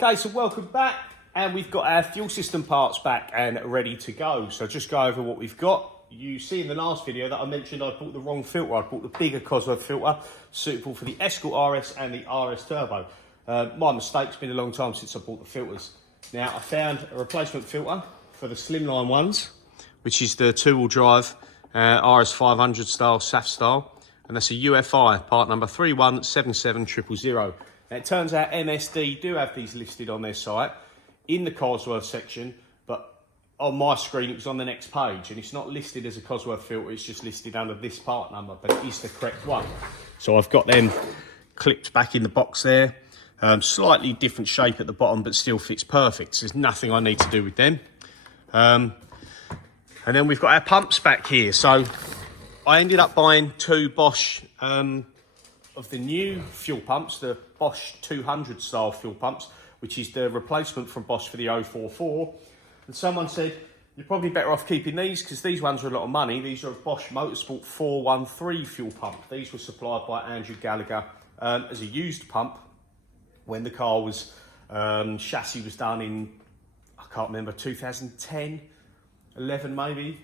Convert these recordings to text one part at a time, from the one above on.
Okay, so welcome back, and we've got our fuel system parts back and ready to go. So just go over what we've got. You see in the last video that I mentioned I bought the wrong filter. I bought the bigger Cosworth filter, suitable for the Escort RS and the RS Turbo. My mistake, it's been a long time since I bought the filters. Now, I found a replacement filter for the slimline ones, which is the two-wheel drive RS 500 style, SAF style, and that's a UFI, part number 3177000. Now, it turns out MSD do have these listed on their site in the Cosworth section, but on my screen it was on the next page, and it's not listed as a Cosworth filter, it's just listed under this part number, but it is the correct one. So I've got them clipped back in the box there. Slightly different shape at the bottom, but still fits perfect. So there's nothing I need to do with them. And then we've got our pumps back here. So I ended up buying two Bosch of the new fuel pumps, the Bosch 200 style fuel pumps, which is the replacement from Bosch for the 044. And someone said, you're probably better off keeping these because these ones are a lot of money. These are a Bosch Motorsport 413 fuel pump. These were supplied by Andrew Gallagher as a used pump when the car was, chassis was done in, I can't remember, 2010, 11 maybe.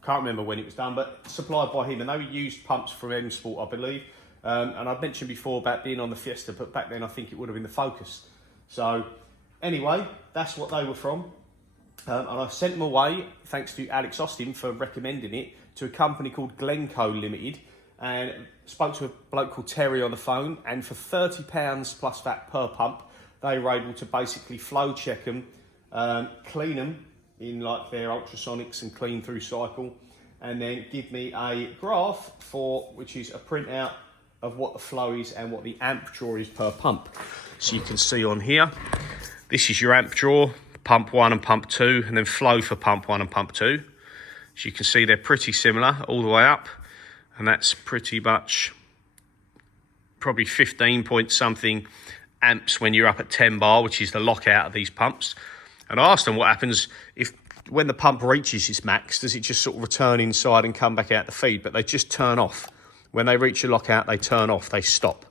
I can't remember when it was done, but supplied by him. And they were used pumps from M Sport, I believe. And I've mentioned before about being on the Fiesta, but back then I think it would have been the Focus. So anyway, that's what they were from. And I sent them away, thanks to Alex Austin for recommending it, to a company called Glencoe Limited, and spoke to a bloke called Terry on the phone, and for £30 plus that per pump, they were able to basically flow check them, clean them in like their ultrasonics and clean through cycle, and then give me a graph which is a printout of what the flow is and what the amp draw is per pump. So you can see on here, this is your amp draw, pump 1 and pump 2, and then flow for pump 1 and pump 2. So you can see they're pretty similar all the way up, and that's pretty much probably 15 point something amps when you're up at 10 bar, which is the lockout of these pumps. And I asked them what happens when the pump reaches its max, does it just sort of return inside and come back out the feed? But they just turn off. When they reach a lockout, they turn off, they stop.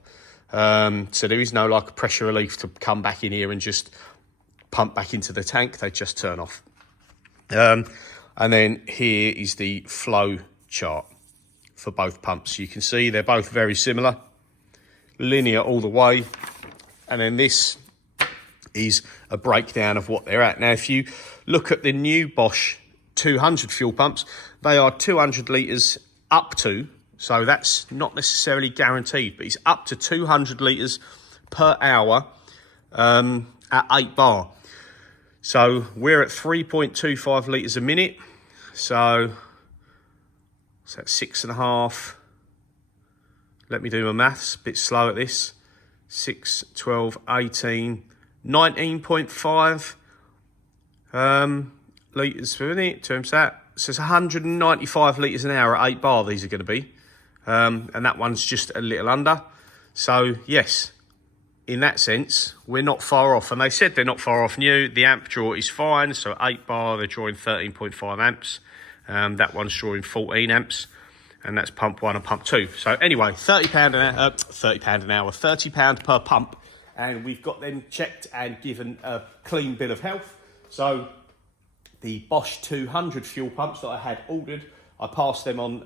So there is no like pressure relief to come back in here and just pump back into the tank, they just turn off. And then here is the flow chart for both pumps. You can see they're both very similar, linear all the way. And then this is a breakdown of what they're at. Now, if you look at the new Bosch 200 fuel pumps, they are 200 litres up to, so that's not necessarily guaranteed, but it's up to 200 litres per hour at 8 bar. So we're at 3.25 litres a minute. So that's 6.5. Let me do my maths, a bit slow at this. 6, 12, 18, 19.5 litres per minute times that. So it's 195 litres an hour at 8 bar, these are going to be. And that one's just a little under. So yes, in that sense, we're not far off. And they said they're not far off new. The amp draw is fine. So 8 bar, they're drawing 13.5 amps. That one's drawing 14 amps. And that's pump 1 and pump 2. So anyway, £30 an hour, £30 per pump. And we've got them checked and given a clean bill of health. So the Bosch 200 fuel pumps that I had ordered, I passed them on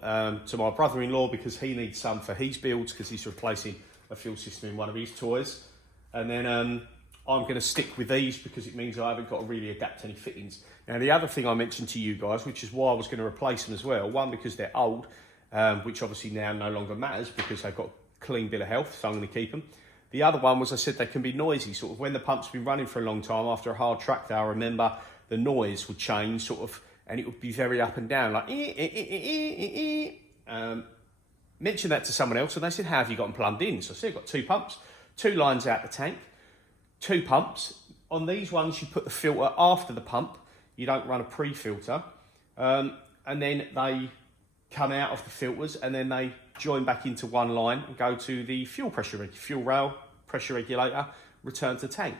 to my brother-in-law because he needs some for his builds because he's replacing a fuel system in one of his toys. And then I'm going to stick with these because it means I haven't got to really adapt any fittings. Now, the other thing I mentioned to you guys, which is why I was going to replace them as well, one, because they're old, which obviously now no longer matters because they've got a clean bill of health, so I'm going to keep them. The other one was I said they can be noisy, sort of when the pump's been running for a long time, after a hard track day, I remember the noise would change sort of, and it would be very up and down, like mentioned that to someone else, and they said, how have you got them plumbed in? So I said, I've got 2 pumps, 2 lines out the tank, 2 pumps. On these ones, you put the filter after the pump. You don't run a pre-filter. And then they come out of the filters, and then they join back into one line and go to the fuel rail pressure regulator, return to tank.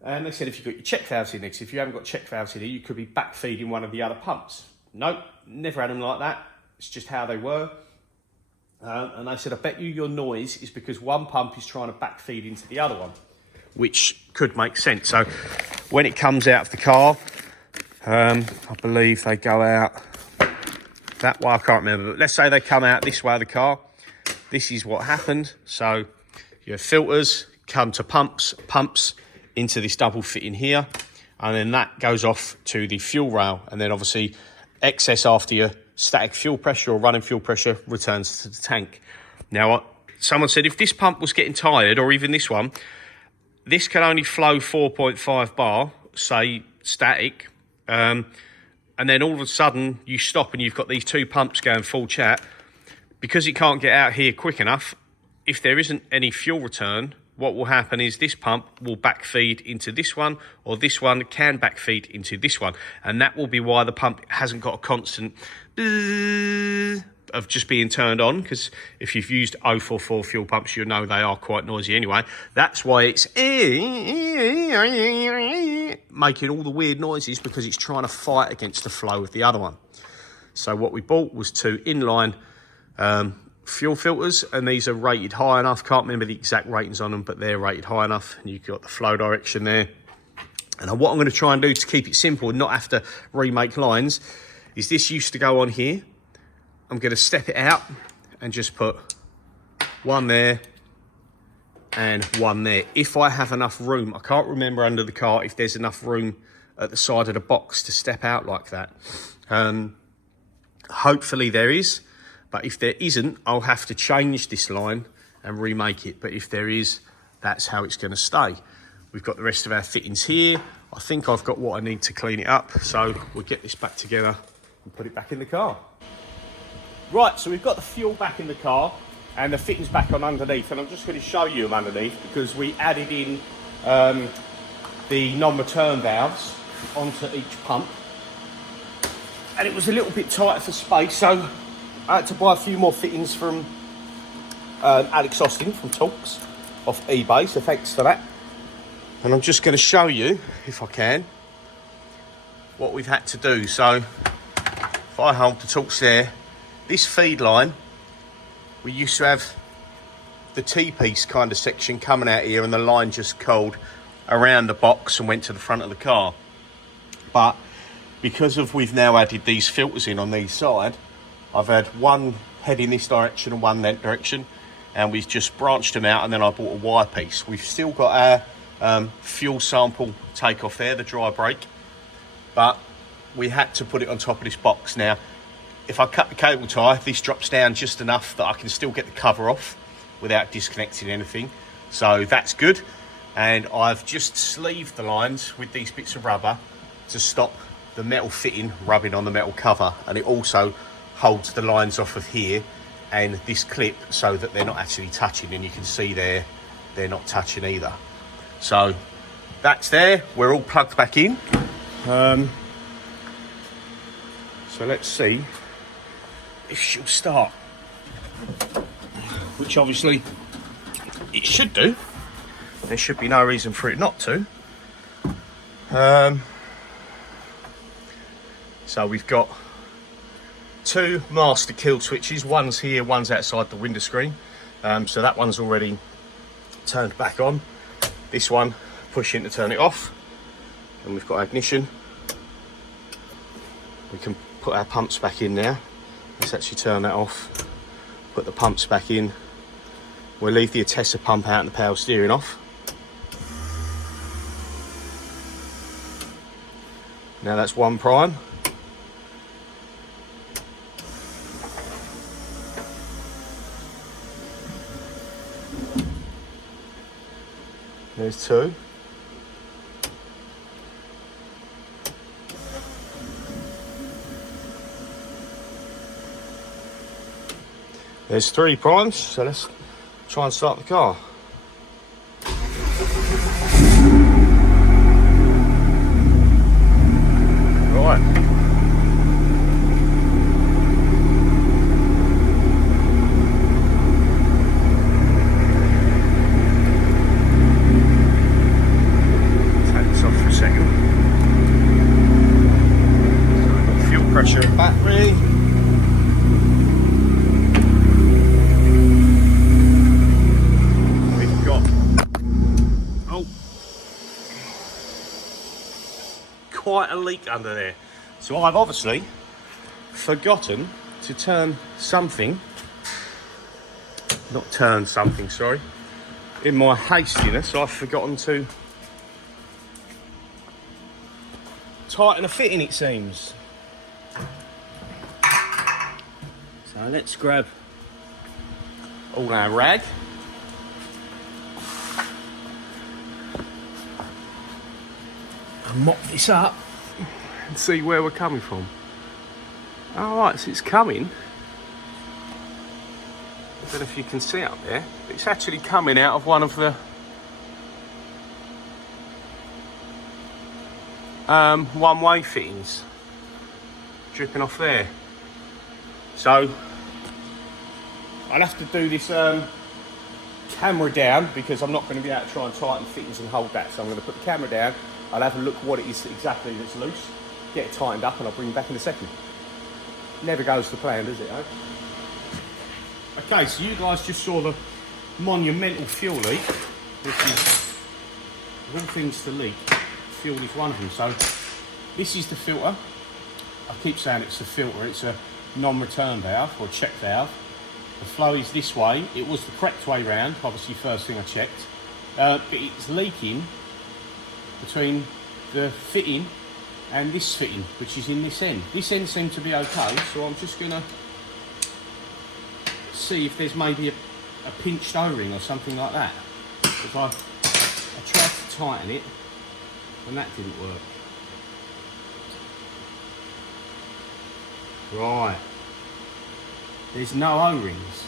And they said, if you've got your check valves in next, if you haven't got check valves in here, you could be back feeding one of the other pumps. Nope, never had them like that. It's just how they were. And they said, I bet you your noise is because one pump is trying to back feed into the other one. which could make sense. So when it comes out of the car, I believe they go out that way, I can't remember, but let's say they come out this way of the car. This is what happened. So your filters come to pumps into this double fitting here, and then that goes off to the fuel rail, and then obviously excess after your static fuel pressure or running fuel pressure returns to the tank. Now, someone said if this pump was getting tired, or even this one, this can only flow 4.5 bar, say static, and then all of a sudden you stop and you've got these two pumps going full chat. Because it can't get out here quick enough, if there isn't any fuel return, what will happen is this pump will backfeed into this one, or this one can backfeed into this one. And that will be why the pump hasn't got a constant of just being turned on, because if you've used 044 fuel pumps, you'll know they are quite noisy anyway. That's why it's making all the weird noises, because it's trying to fight against the flow of the other one. So what we bought was two inline fuel filters, and these are rated high enough. Can't remember the exact ratings on them, but they're rated high enough, and you've got the flow direction there. And what I'm going to try and do to keep it simple and not have to remake lines is, this used to go on here. I'm going to step it out and just put one there and one there, if I have enough room. I can't remember under the car if there's enough room at the side of the box to step out like that. Hopefully there is. But if there isn't, I'll have to change this line and remake it. But if there is, that's how it's going to stay. We've got the rest of our fittings here. I think I've got what I need to clean it up. So we'll get this back together and put it back in the car. Right, so we've got the fuel back in the car and the fittings back on underneath. And I'm just going to show you them underneath, because we added in the non-return valves onto each pump. And it was a little bit tighter for space, so I had to buy a few more fittings from Alex Austin from Talks off eBay, so thanks for that. And I'm just going to show you, if I can, what we've had to do. So if I hold the Talks there, this feed line, we used to have the T-piece kind of section coming out here, and the line just curled around the box and went to the front of the car. But because of we've now added these filters in on these side, I've had one head in this direction and one that direction, and we've just branched them out, and then I bought a wire piece. We've still got our fuel sample take off there, the dry brake, but we had to put it on top of this box. Now, if I cut the cable tie, this drops down just enough that I can still get the cover off without disconnecting anything. So that's good. And I've just sleeved the lines with these bits of rubber to stop the metal fitting rubbing on the metal cover, and it also holds the lines off of here and this clip so that they're not actually touching, and you can see they're not touching either. So that's there. We're all plugged back in. So let's see if she'll start, which obviously it should do. There should be no reason for it not to. So we've got two master kill switches. One's here, one's outside the window screen. So that one's already turned back on. This one, pushing to turn it off. And we've got ignition. We can put our pumps back in now. Let's actually turn that off. Put the pumps back in. We'll leave the Atessa pump out and the power steering off. Now that's one prime. There's two. There's three primes, so let's try and start the car. Right. Take this off for a second. So I've got fuel pressure and battery. quite a leak under there. So I've obviously forgotten to turn something, sorry. In my hastiness, I've forgotten to tighten a fitting, it seems. So let's grab all our rag. And mop this up and see where we're coming from. Alright, so it's coming. I don't know if you can see up there, but it's actually coming out of one of the one-way fittings, dripping off there. So I'll have to do this camera down, because I'm not going to be able to try and tighten fittings and hold that. So I'm going to put the camera down, I'll have a look what it is exactly that's loose, get it tightened up, and I'll bring it back in a second. Never goes to plan, does it, eh? Okay, so you guys just saw the monumental fuel leak, which is, of all things to leak, fuel is one of them. So this is the filter. I keep saying it's a filter, it's a non-return valve or check valve. The flow is this way. It was the correct way round, obviously first thing I checked, but it's leaking between the fitting and this fitting, which is in this end. This end seemed to be okay, so I'm just gonna see if there's maybe a pinched O-ring or something like that. Because I tried to tighten it and that didn't work. Right, there's no O-rings.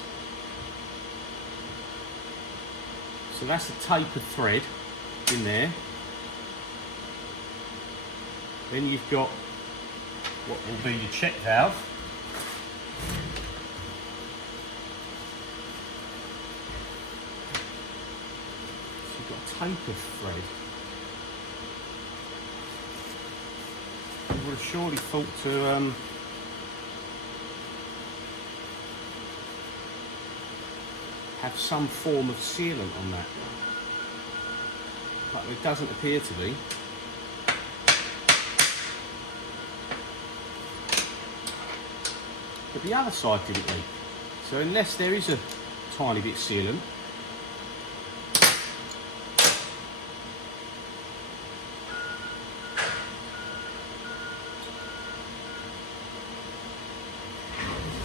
So that's a tapered thread in there. Then you've got what will be your check valve. So you've got a tapered thread. You would have surely thought to have some form of sealant on that, but it doesn't appear to be. But the other side didn't leak, so unless there is a tiny bit sealant,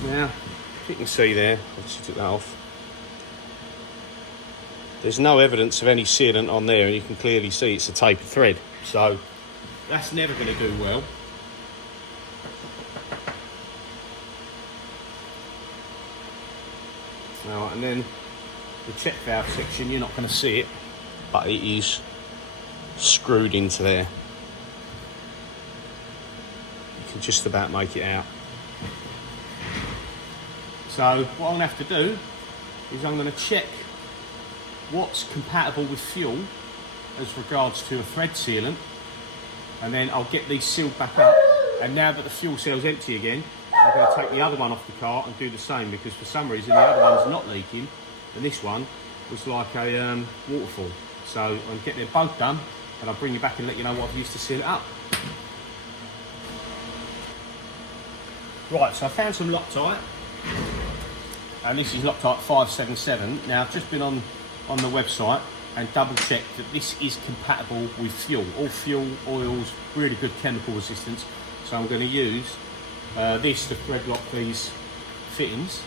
now if you can see there, I'll just took that off. There's no evidence of any sealant on there, and you can clearly see it's a tapered thread, so that's never going to do well. Now, and then the check valve section, you're not going to see it, but it is screwed into there. You can just about make it out. So what I'm going to have to do is I'm going to check what's compatible with fuel as regards to a thread sealant, and then I'll get these sealed back up. And now that the fuel cell's empty again, I'm going to take the other one off the car and do the same, because for some reason the other one's not leaking and this one was like a waterfall. So I'll get them both done and I'll bring you back and let you know what I've used to seal it up. Right, so I found some Loctite, and this is Loctite 577. Now I've just been on the website and double checked that this is compatible with fuel. All fuel oils, really good chemical resistance. So I'm going to use this to thread lock these fittings,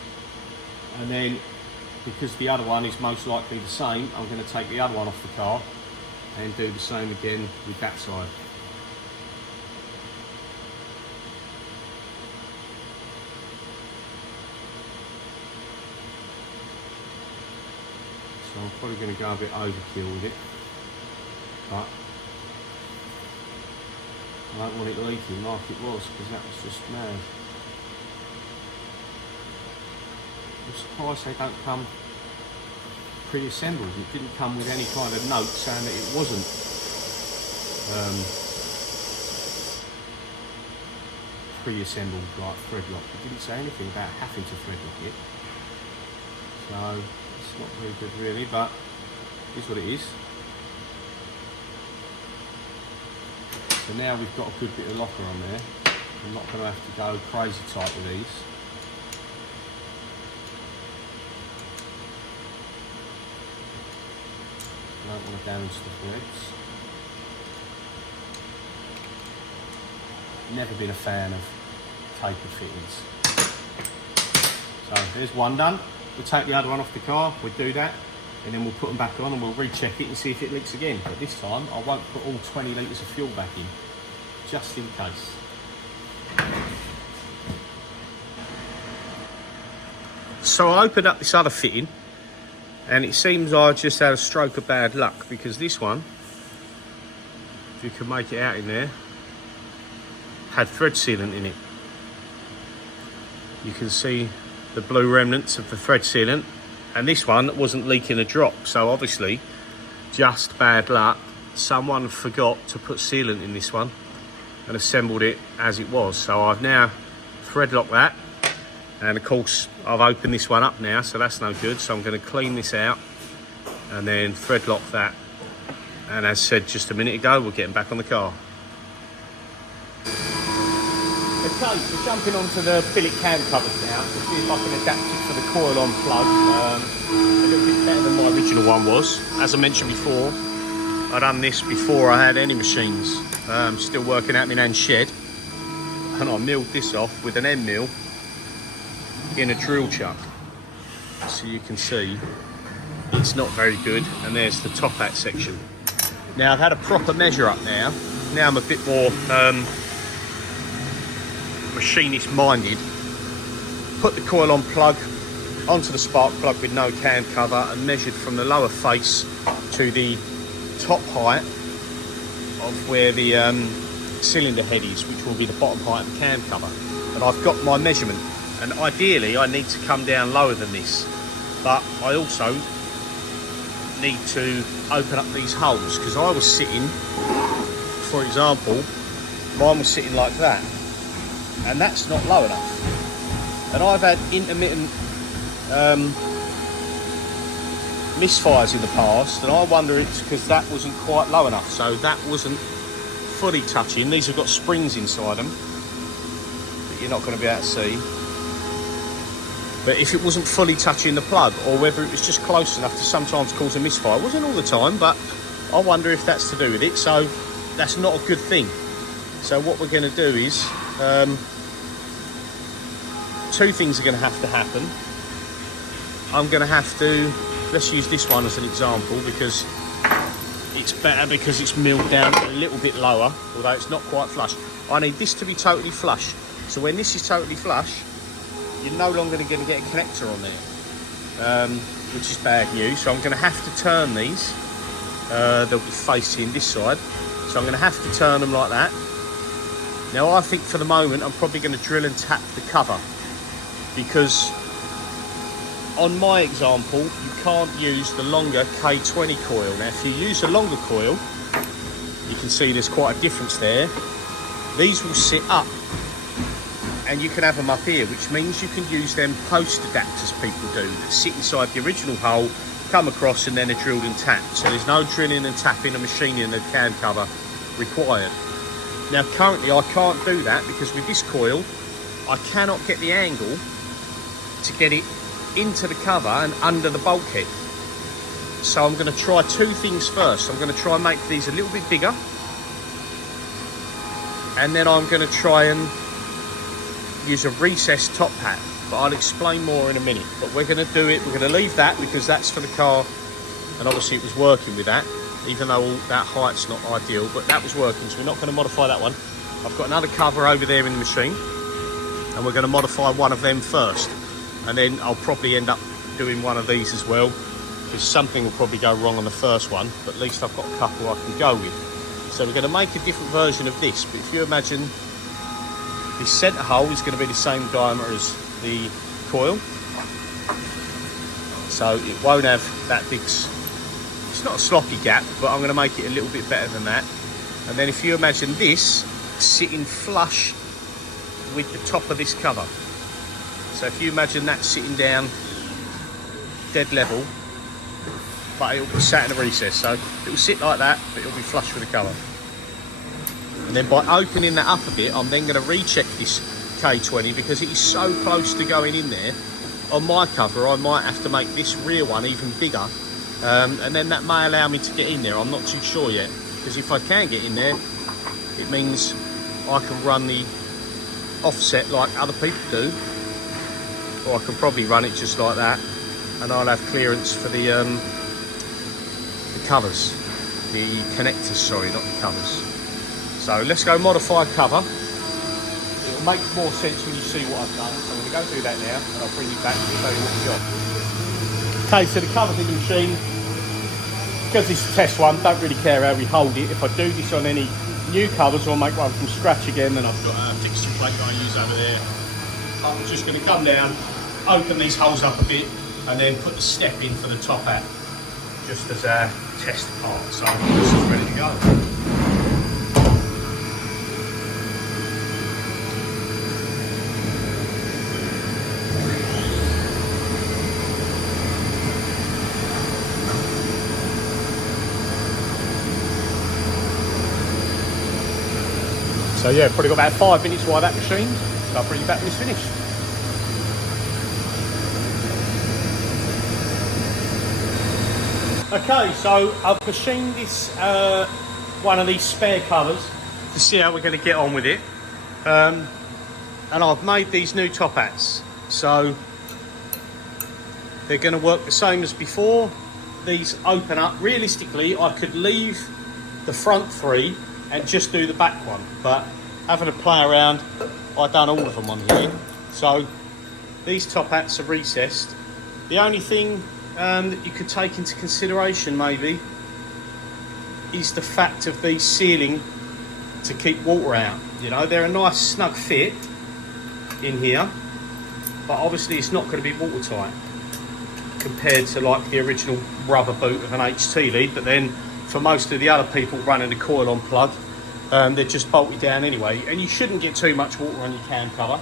and then because the other one is most likely the same, I'm going to take the other one off the car and do the same again with that side. So I'm probably going to go a bit overkill with it, but I don't want it leaking like it was, because that was just mad. I'm surprised they don't come pre-assembled. It didn't come with any kind of note saying that it wasn't pre-assembled like thread lock. It didn't say anything about having to thread lock it. So it's not very good really, but it is what it is. So now we've got a good bit of locker on there. I'm not going to have to go crazy tight with these. I don't want to damage the threads. Never been a fan of tapered fittings. So there's one done. We'll take the other one off the car, we'll do that, and then we'll put them back on and we'll recheck it and see if it leaks again. But this time I won't put all 20 litres of fuel back in, just in case. So I opened up this other fitting, and it seems I just had a stroke of bad luck, because this one, if you can make it out in there, had thread sealant in it. You can see the blue remnants of the thread sealant, and this one wasn't leaking a drop. So obviously, just bad luck. Someone forgot to put sealant in this one and assembled it as it was. So I've now thread locked that, and of course I've opened this one up now, so that's no good. So I'm going to clean this out and then thread lock that. And as said just a minute ago, we're getting back on the car. Okay, so jumping onto the billet cam covers now to see if I can adapt it for the coil on plug. A little bit better than my original one was. As I mentioned before, I'd done this before I had any machines. Still working out my nan's shed, and I milled this off with an end mill in a drill chuck. So you can see it's not very good, and there's the top hat section. Now I've had a proper measure up now. Now I'm a bit more machinist minded. Put the coil on plug onto the spark plug with no can cover, and measured from the lower face to the top height of where the cylinder head is, which will be the bottom height of the can cover. And I've got my measurement, and ideally I need to come down lower than this, but I also need to open up these holes, because I was sitting, for example, mine was sitting like that, and that's not low enough. And I've had intermittent misfires in the past, and I wonder it's because that wasn't quite low enough, so that wasn't fully touching. These have got springs inside them that you're not going to be able to see, but if it wasn't fully touching the plug, or whether it was just close enough to sometimes cause a misfire. It wasn't all the time, but I wonder if that's to do with it. So that's not a good thing. So what we're going to do is two things are going to happen. I'm going to have to, let's use this one as an example, because it's better, because it's milled down a little bit lower, although it's not quite flush. I need this to be totally flush. So when this is totally flush, you're no longer going to get a connector on there, which is bad news. So I'm going to have to turn these. They'll be facing this side, so I'm going to have to turn them like that. Now I think for the moment I'm probably going to drill and tap the cover, because on my example you can't use the longer K20 coil. Now if you use a longer coil, you can see there's quite a difference there. These will sit up, and you can have them up here, which means you can use them post adapters people do, that sit inside the original hole, come across, and then are drilled and tapped. So there's no drilling and tapping and machining the can cover required. Now currently I can't do that, because with this coil I cannot get the angle to get it into the cover and under the bulkhead. So I'm going to try two things first. I'm going to try and make these a little bit bigger, and then I'm going to try and use a recessed top hat, but I'll explain more in a minute. But we're going to do it, we're going to leave that, because that's for the car, and obviously it was working with that, even though that height's not ideal, but that was working, so we're not going to modify that one. I've got another cover over there in the machine, and we're going to modify one of them first, and then I'll probably end up doing one of these as well, because something will probably go wrong on the first one, but at least I've got a couple I can go with. So we're going to make a different version of this, but if you imagine this centre hole is going to be the same diameter as the coil, so it won't have that big, it's not a sloppy gap, but I'm going to make it a little bit better than that. And then if you imagine this sitting flush with the top of this cover, so if you imagine that sitting down dead level, but it'll be sat in a recess, so it will sit like that, but it'll be flush with the cover. And then by opening that up a bit, I'm then going to recheck this K20 because it is so close to going in there. On my cover, I might have to make this rear one even bigger. And then that may allow me to get in there. I'm not too sure yet. Because if I can get in there, it means I can run the offset like other people do. Or I can probably run it just like that. And I'll have clearance for the covers. The connectors, sorry, not the covers. So let's go modify cover. It'll make more sense when you see what I've done. So I'm going to go do that now and I'll bring you back to show you what we've got. Okay, so the cover's in the machine. Because this is a test one, don't really care how we hold it. If I do this on any new covers or make one from scratch again, then I've got a fixture plate that I use over there. I'm just going to come down, open these holes up a bit and then put the step in for the top hat. Just as a test part, so this is ready to go. So yeah, probably got about 5 minutes while that machine. So I'll bring you back when it's finished. Okay, so I've machined this one of these spare covers to see how we're going to get on with it. And I've made these new top hats. So they're going to work the same as before. These open up. Realistically, I could leave the front three and just do the back one, but having a play around, I've done all of them on here. So these top hats are recessed. The only thing that you could take into consideration maybe is the fact of these sealing to keep water out. You know, they're a nice snug fit in here, but obviously it's not going to be watertight compared to like the original rubber boot of an HT lead. But then for most of the other people running the coil on plug, they're just bolted down anyway, and you shouldn't get too much water on your cam cover,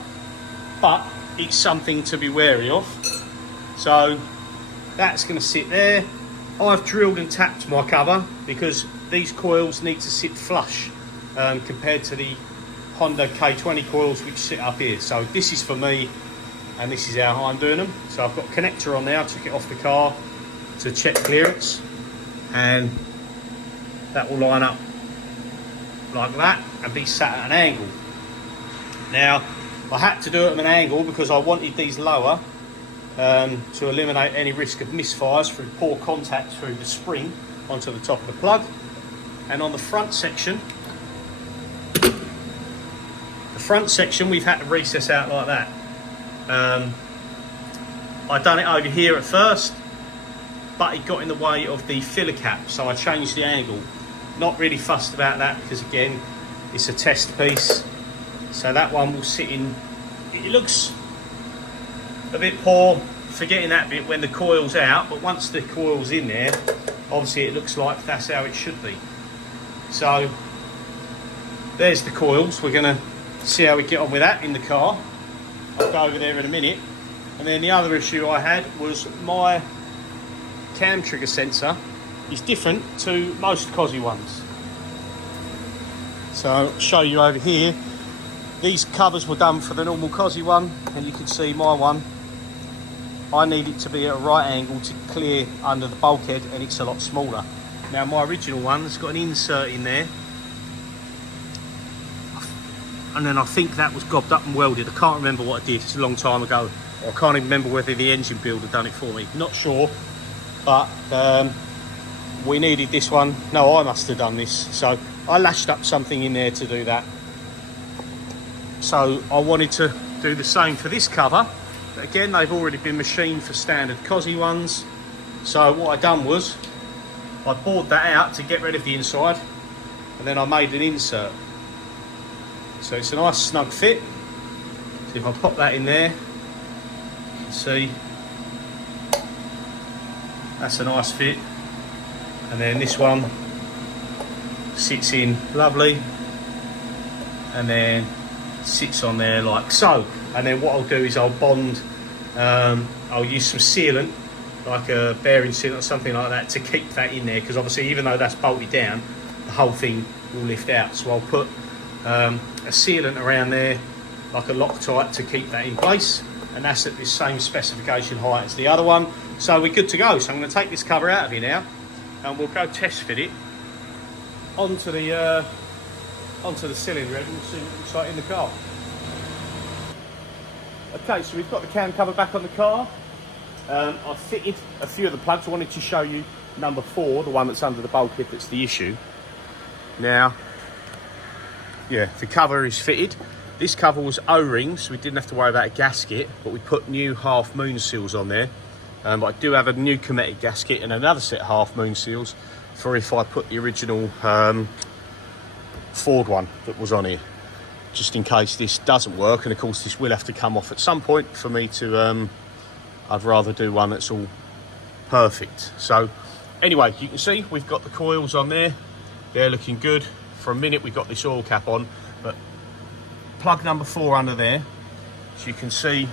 but it's something to be wary of. So that's going to sit there. I've drilled and tapped my cover because these coils need to sit flush compared to the Honda K20 coils which sit up here. So this is for me and this is how I'm doing them. So I've got a connector on there. I took it off the car to check clearance, and that will line up like that and be sat at an angle. Now I had to do it at an angle because I wanted these lower to eliminate any risk of misfires through poor contact through the spring onto the top of the plug. And on the front section we've had to recess out like that. I done it over here at first, but it got in the way of the filler cap, so I changed the angle. Not really fussed about that because again it's a test piece, so that one will sit in. It looks a bit poor forgetting that bit when the coil's out, but once the coil's in there, obviously it looks like that's how it should be. So there's the coils. We're going to see how we get on with that in the car. I'll go over there in a minute. And then the other issue I had was my cam trigger sensor is different to most Cosy ones. So I'll show you over here. These covers were done for the normal Cosy one, and you can see my one, I need it to be at a right angle to clear under the bulkhead, and it's a lot smaller. Now my original one's got an insert in there, and then I think that was gobbed up and welded. I can't remember what I did, it's a long time ago. I can't even remember whether the engine builder done it for me, not sure. But we needed this one. No, I must have done this. So I lashed up something in there to do that. So I wanted to do the same for this cover. But again, they've already been machined for standard Cosy ones. So what I done was, I bored that out to get rid of the inside, and then I made an insert. So it's a nice snug fit. So if I pop that in there, you can see that's a nice fit. And then this one sits in lovely, and then sits on there like so. And then what I'll do is I'll bond, I'll use some sealant, like a bearing sealant or something like that, to keep that in there, because obviously even though that's bolted down, the whole thing will lift out. So I'll put a sealant around there, like a Loctite, to keep that in place, and that's at the same specification height as the other one. So we're good to go. So I'm going to take this cover out of here now, and we'll go test fit it onto the cylinder head and see what it looks like in the car. Okay, so we've got the cam cover back on the car. I've fitted a few of the plugs. I wanted to show you number 4, the one that's under the bulkhead, that's the issue. Now, yeah, the cover is fitted. This cover was O-rings, so we didn't have to worry about a gasket, but we put new half moon seals on there. But I do have a new Cometic gasket and another set of half moon seals for if I put the original Ford one that was on here, just in case this doesn't work. And of course this will have to come off at some point for me to I'd rather do one that's all perfect. So anyway, you can see we've got the coils on there, they're looking good. For a minute we got this oil cap on, but plug number 4 under there, so you can see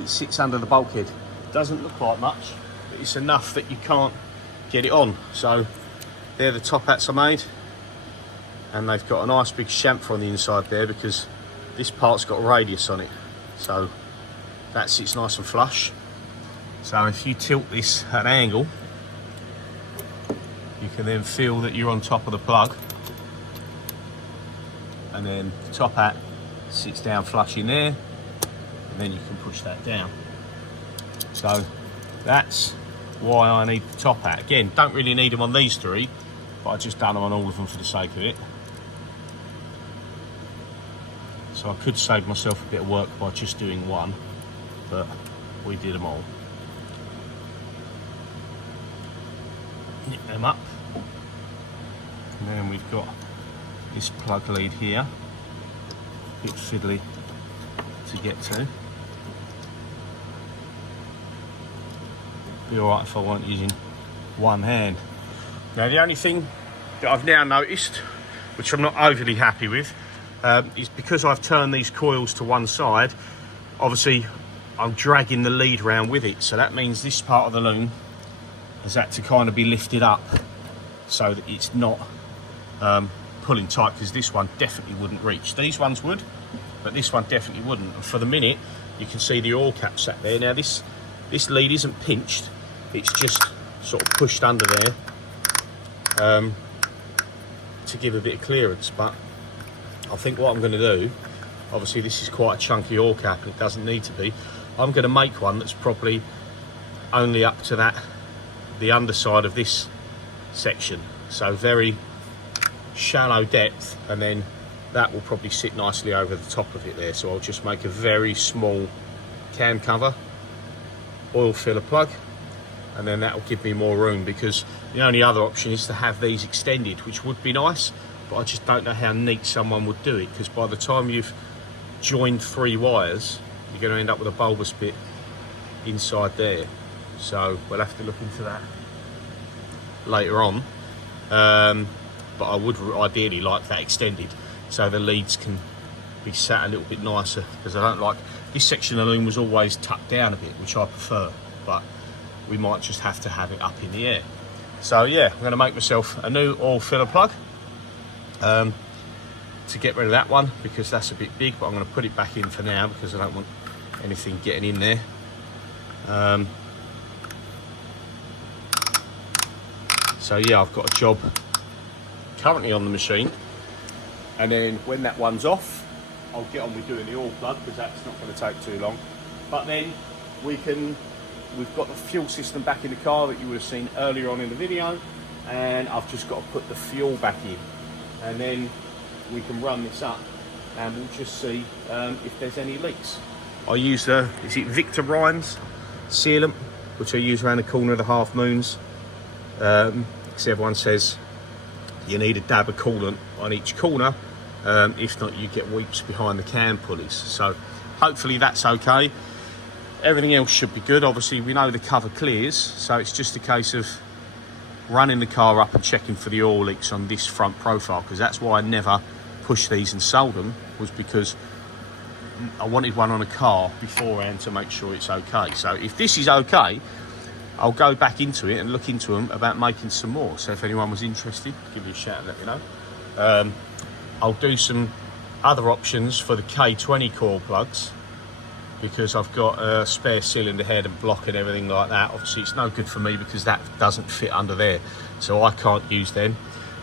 it sits under the bulkhead. Doesn't look like much, but it's enough that you can't get it on. So they're the top hats I made, and they've got a nice big chamfer on the inside there because this part's got a radius on it, so that sits nice and flush. So if you tilt this at an angle, you can then feel that you're on top of the plug, and then the top hat sits down flush in there, and then you can push that down. So that's why I need the top hat. Again, don't really need them on these 3, but I've just done them on all of them for the sake of it. So I could save myself a bit of work by just doing one, but we did them all. Knit them up, and then we've got this plug lead here, a bit fiddly to get to. Be alright if I weren't using one hand. Now the only thing that I've now noticed, which I'm not overly happy with, is because I've turned these coils to one side, obviously I'm dragging the lead around with it. So that means this part of the loom has had to kind of be lifted up so that it's not pulling tight, because this one definitely wouldn't reach. These ones would, but this one definitely wouldn't. And for the minute, you can see the oil cap sat there. Now this lead isn't pinched, it's just sort of pushed under there to give a bit of clearance. But I think what I'm going to do, obviously this is quite a chunky oil cap and it doesn't need to be, I'm going to make one that's probably only up to the underside of this section, so very shallow depth, and then that will probably sit nicely over the top of it there. So I'll just make a very small cam cover, oil filler plug, and then that will give me more room, because the only other option is to have these extended, which would be nice, but I just don't know how neat someone would do it, because by the time you've joined 3 wires, you're going to end up with a bulbous bit inside there. So we'll have to look into that later on. But I would ideally like that extended so the leads can be sat a little bit nicer, because I don't like this section of loom was always tucked down a bit, which I prefer, but we might just have to have it up in the air. So yeah, I'm going to make myself a new oil filler plug to get rid of that one, because that's a bit big, but I'm going to put it back in for now because I don't want anything getting in there. So yeah, I've got a job currently on the machine, and then when that one's off, I'll get on with doing the oil plug, because that's not going to take too long. But then we've got the fuel system back in the car that you would have seen earlier on in the video, and I've just got to put the fuel back in, and then we can run this up and we'll just see if there's any leaks. I use is it Victor Ryan's sealant, which I use around the corner of the half moons, because everyone says you need a dab of coolant on each corner, if not you get weeps behind the cam pulleys. So hopefully that's okay. Everything else should be good. Obviously we know the cover clears, so it's just a case of running the car up and checking for the oil leaks on this front profile, because that's why I never pushed these and sold them, was because I wanted one on a car beforehand to make sure it's okay. So if this is okay, I'll go back into it and look into them about making some more. So if anyone was interested, give me a shout and let me know. I'll do some other options for the K20 coil plugs, because I've got a spare cylinder head and block and everything like that. Obviously it's no good for me because that doesn't fit under there, so I can't use them.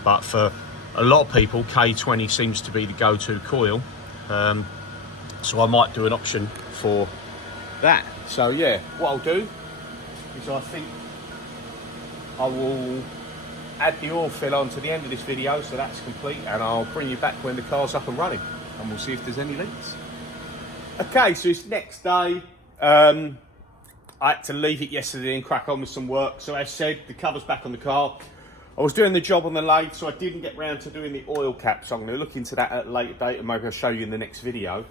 But for a lot of people, K20 seems to be the go-to coil. So I might do an option for that. So yeah, what I'll do is I think I will add the oil fill on to the end of this video, so that's complete, and I'll bring you back when the car's up and running and we'll see if there's any leaks. Okay, so it's next day. I had to leave it yesterday and crack on with some work. So as said, the cover's back on the car. I was doing the job on the lathe, so I didn't get round to doing the oil cap. So I'm going to look into that at a later date, and maybe I'll show you in the next video.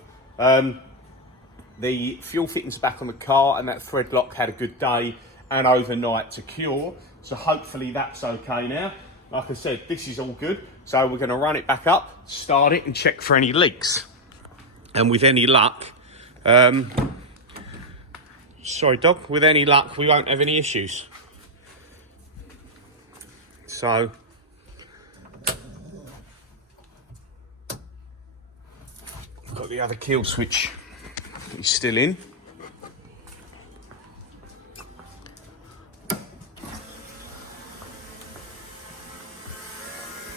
The fuel fittings are back on the car, and that thread lock had a good day and overnight to cure. So hopefully that's okay now. Like I said, this is all good. So we're going to run it back up, start it, and check for any leaks. And with any luck, sorry dog, with any luck we won't have any issues. So got the other kill switch, it's still in.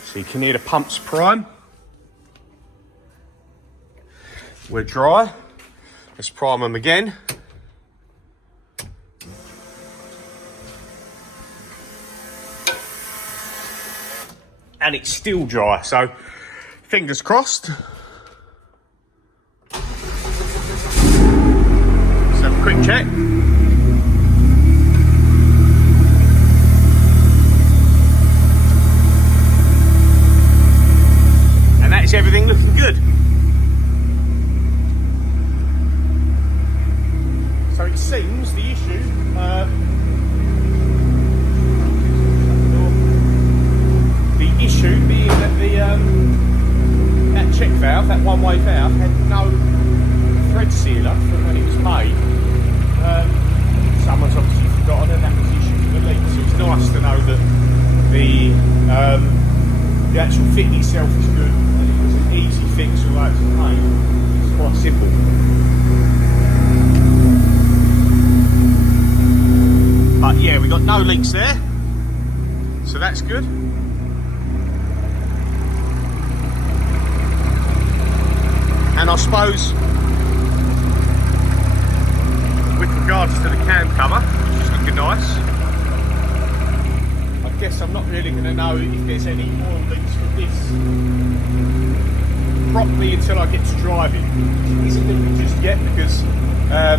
So you can hear the pumps prime. We're dry. Let's prime them again. And it's still dry, so fingers crossed. Let's have a quick check. And that's everything looking good. So it seems the issue, being that that check valve, that one-way valve, had no thread sealer from when it was made. Someone's obviously forgotten, and that was the issue for the leak. So it's nice to know that the actual fit itself is good, and it was an easy fix, although it's a pain. It's quite simple. But yeah, we got no leaks there, so that's good. And I suppose with regards to the cam cover, which is looking nice, I guess I'm not really going to know if there's any oil leaks with this properly until I get to driving. It isn't going to be just yet, because I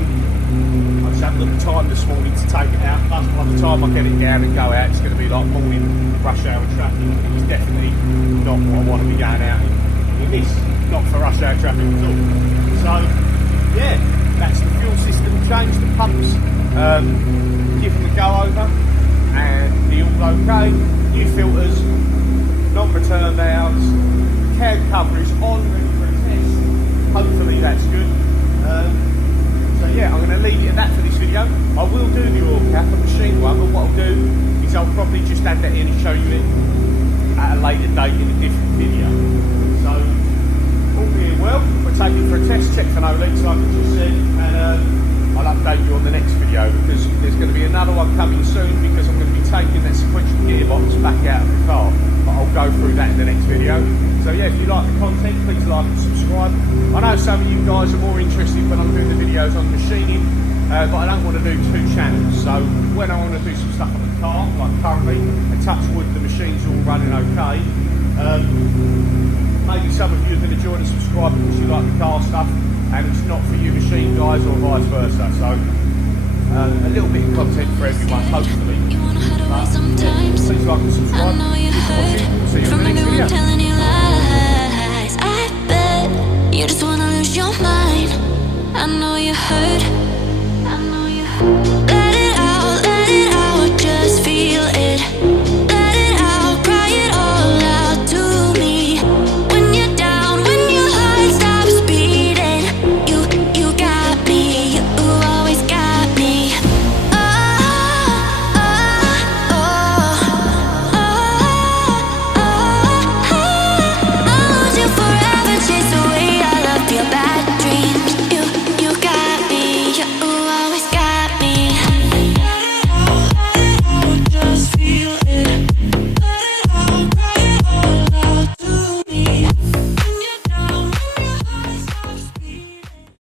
just haven't got the time this morning to take it out. Plus by the time I get it down and go out, it's going to be like morning rush hour traffic. It's definitely not what I want to be going out in this. Not for rush hour traffic at all. So yeah, that's the fuel system change, the pumps, give them a go over, and the all okay. New filters, non-return valves, cam cover is on, ready for a test. Hopefully that's good. So yeah, I'm going to leave it at that for this video. I will do the oil cap, a machine one, but what I'll do is I'll probably just add that in and show you it at a later date in a different video. So all being well, we're taking for a test, check for no leaks like I just said, and I'll update you on the next video, because there's going to be another one coming soon, because I'm going to be taking that sequential gearbox back out of the car, but I'll go through that in the next video. So yeah, if you like the content, please like and subscribe. I know some of you guys are more interested when I'm doing the videos on machining, but I don't want to do two channels. So when I want to do some stuff on the car, like currently, and touch wood, the machine's all running okay. Maybe some of you are going to join and subscribe because you like the car stuff, and it's not for you machine guys, or vice versa. So a little bit of content for everyone, hopefully. Please like and subscribe. See you